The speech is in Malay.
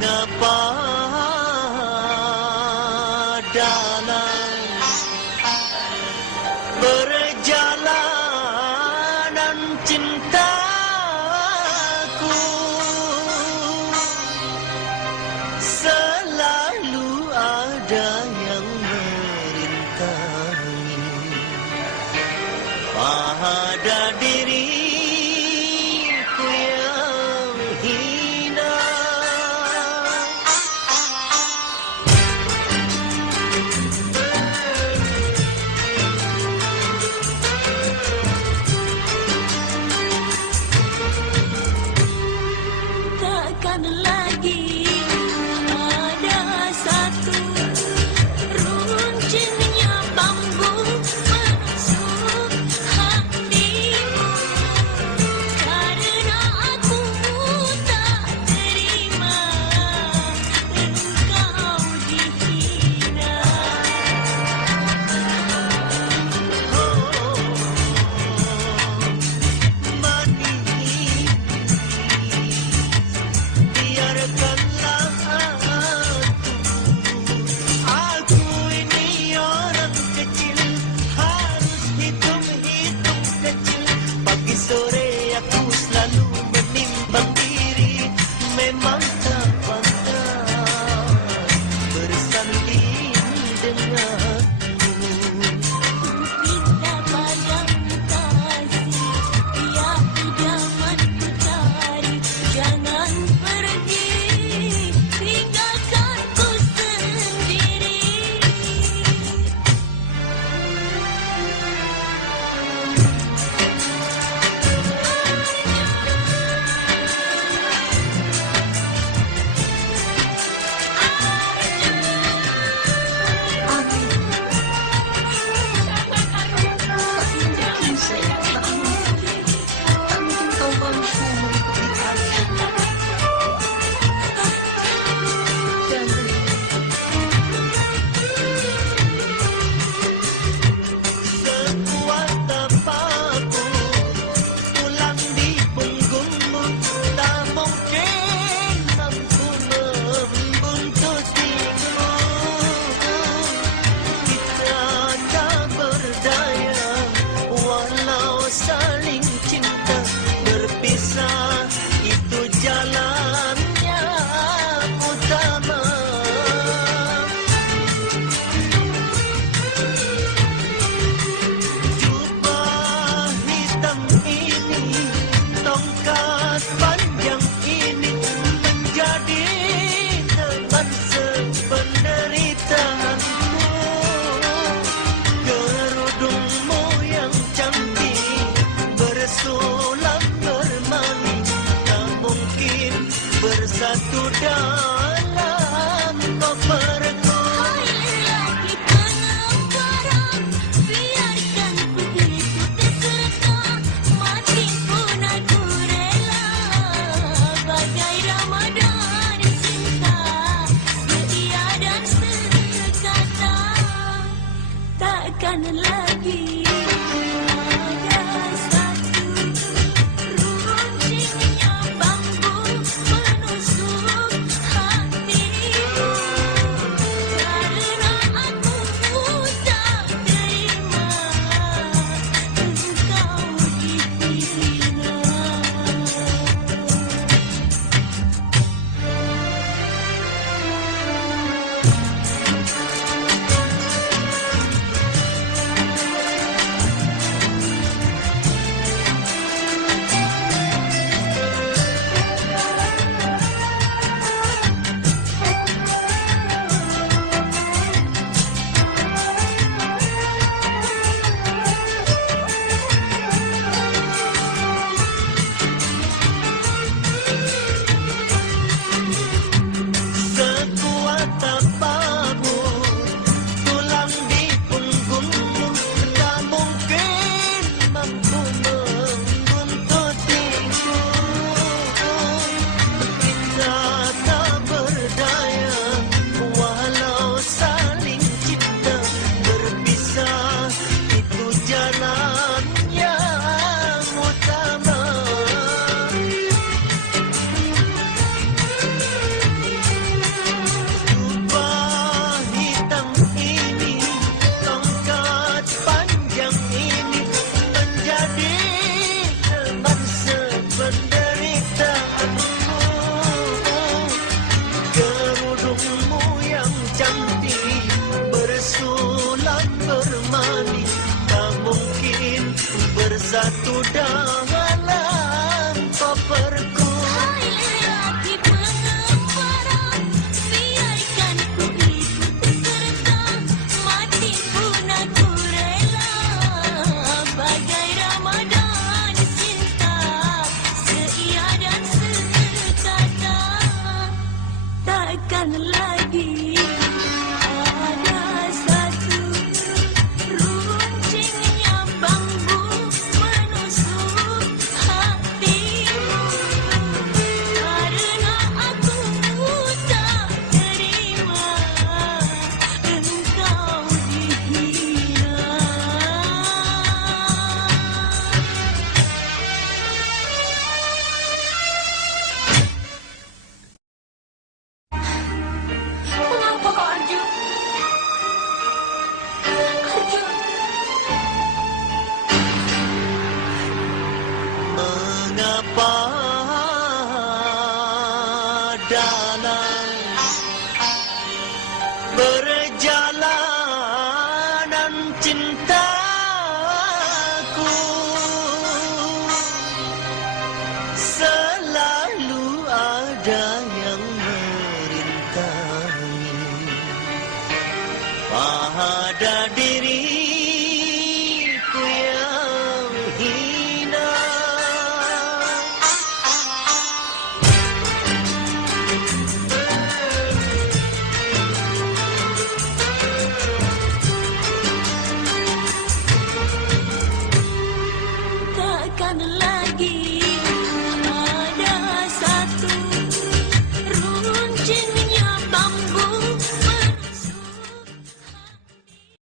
mengapa dalam perjalanan cintaku selalu ada yang merintangi pada diriku yang hina. Takkan lagi ada satu runcingnya bambu menusuk hatimu, karena aku tak terima engkau dihina. Biarkanlah aku ini orang kecil, harus hitung-hitung kecil. Pagi sore aku selalu menimbang diri, memang tak pantas bersanding denganmu. Minta padamu kasih, tiap idaman ku cari, jangan pergi tinggalkan ku sendiri. Sekuat tapaku pulang di punggungmu, tak mungkin mampu membuntutimu. Kita tak berdaya walau saling cinta, berpisah itu jalan yang utama. Jubah hitam ini, tongkat panjang ini, menjadi teman sependeritaanmu. Kerudungmu yang cantik, bersulam bermani, tak mungkin bersatu dalam koperku. Hai lelaki pengembara, biarkan ku itu terserta, mati pun aku rela. Bagai Ramadan cinta, setia dan sekata, takkan lagi ada satu runcingnya bambu menusuk hatimu. dalam